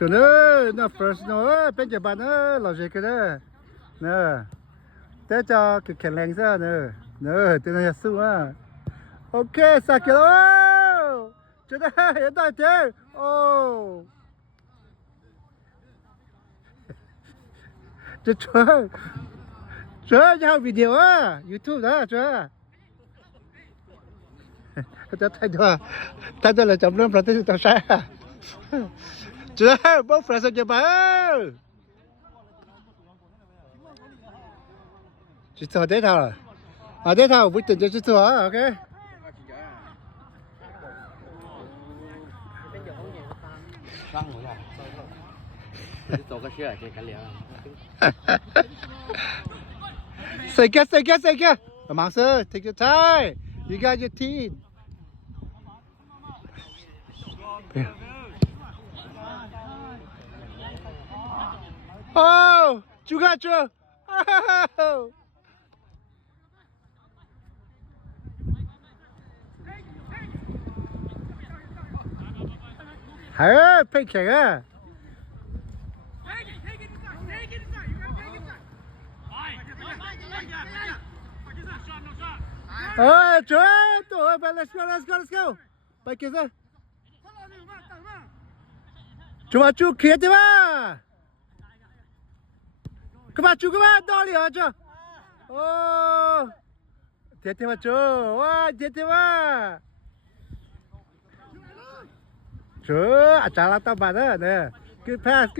chỗ nữa nó Fresno bên Nhật Bản là gì cái đó nè thế cho cái kèn leng ra nè từ này xuống ok sao kiểu chỗ đó hiện tại thế chỗ chỗ nhau video YouTube đó chỗ ta thay đổi là chấm luôn phải tự tao sai chưa bốc phải sao chưa bảo chỉ cho thế thôi thế thôi vui tình cho chỉ cho ok say kia mang sơ take your time you got your team chú gà chưa hả phải kẹt trời tụi bạn let's go bay kia ra chú kia đi mà các bạn đo đi hả chú thế mà chú thế mà chú chả là tao bạn đó nè cứ pass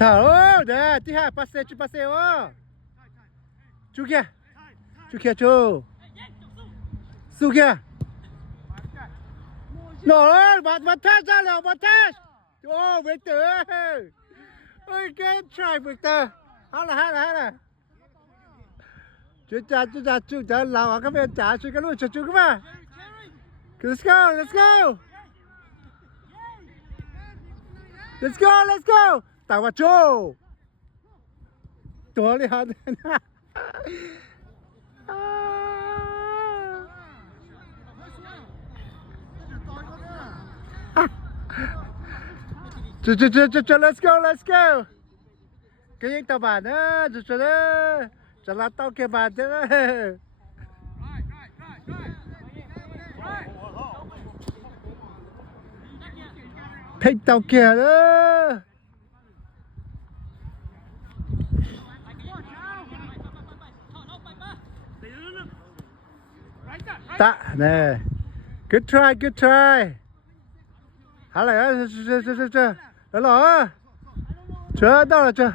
thở nè tí hai passe chú kia chú su kia nổi bật thét ra nào bật thét Victor ơi cái try Victor hát là chú cha lao các bên trả chú cái luôn chú các bạn let's go tao vào chỗ đi hả chú let's go cái gì tao bàn á chú đó chả là tao kia bàn thế đấy thích tao kia đó tạ nè good try hả lại chưa đó là chưa đâu là chưa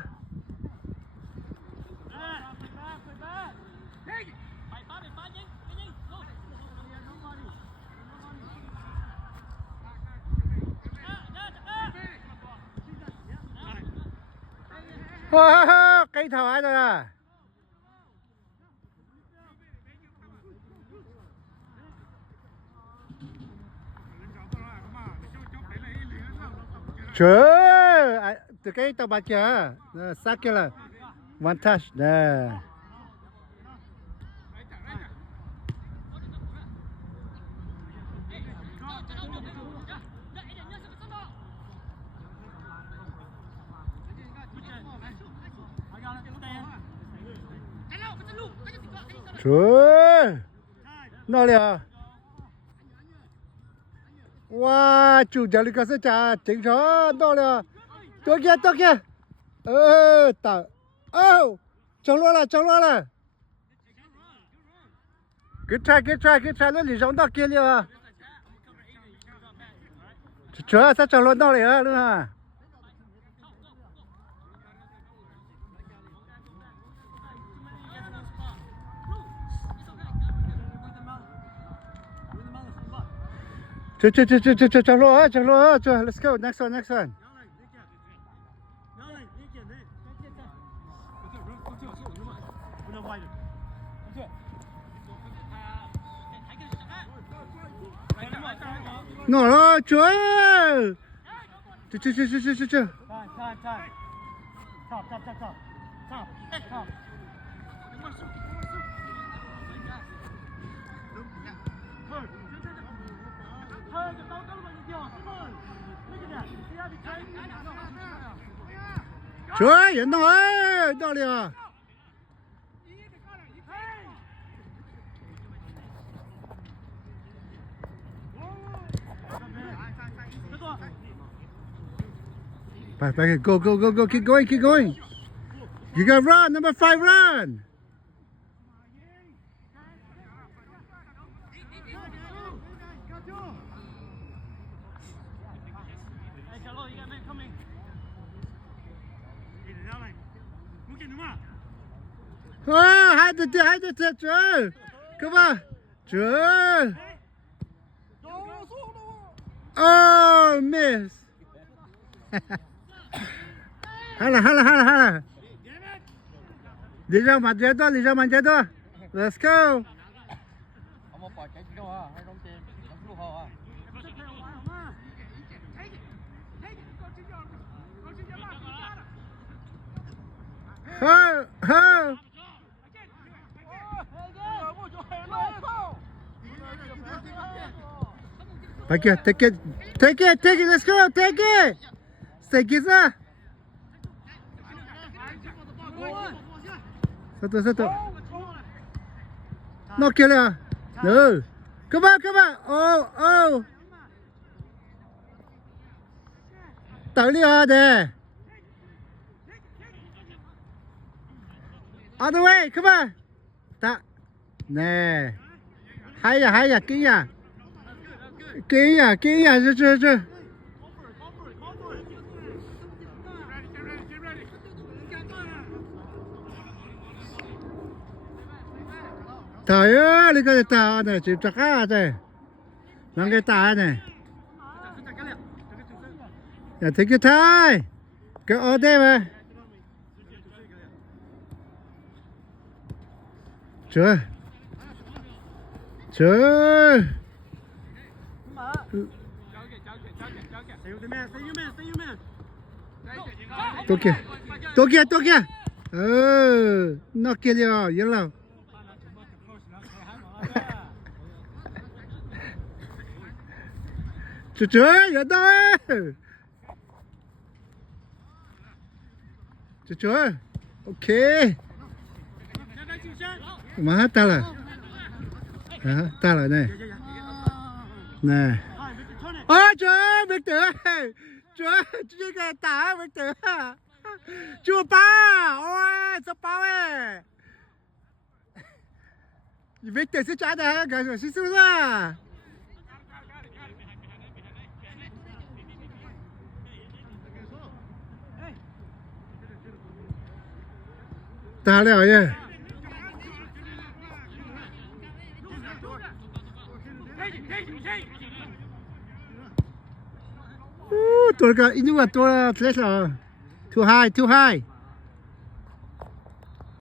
cây thảo ai rồi à trời từ cái tàu bạc kia sát kia là one touch nè trời nó liền wow chủ nhà lịch sử cha chính rõ đó là tôi kia tao trong lo là cứ try nó liền giống đó kia liền chúa sao trong luôn đó liền luôn à Chẳng lo, let's go, next one. Ngỏ rồi, chúa. Chưa. Chúa, dẫn đâu ấy, đâu liền. Bye, go, keep going. You gotta run, number 5, run. Hai the trời. Come on. Trời. Oh, miss. Hala. Đi ra mặt chế đó. Let's go. Ho. Take it, let's go, take it. Take it ra. Satu. Nó kia nè. Ừ. Come on. Oh. Tới đi à nè. Other way, come on. Ta. Nè. Hay à, kỹ à, chứ. Trời ơi, đi cái tàu này, chịu chặt á đây. Làm cái tàu này. Dạ, take your time. Go all day mà. Trời. Tô kia. Nó kia đi à, yên lòng. Trời, ở đâu? Trời. Ok. Mà ta là. Ta là này. Nè. Ôi trời, Việt tử. Trời, chưa cái tả Việt tử. Chưa ba. Ôi, sao bao ấy. Việt tử sẽ trả đây, cái gì xíu ra. Ta liệu nhỉ? Tôi cả ít nhưng mà tôi là too high.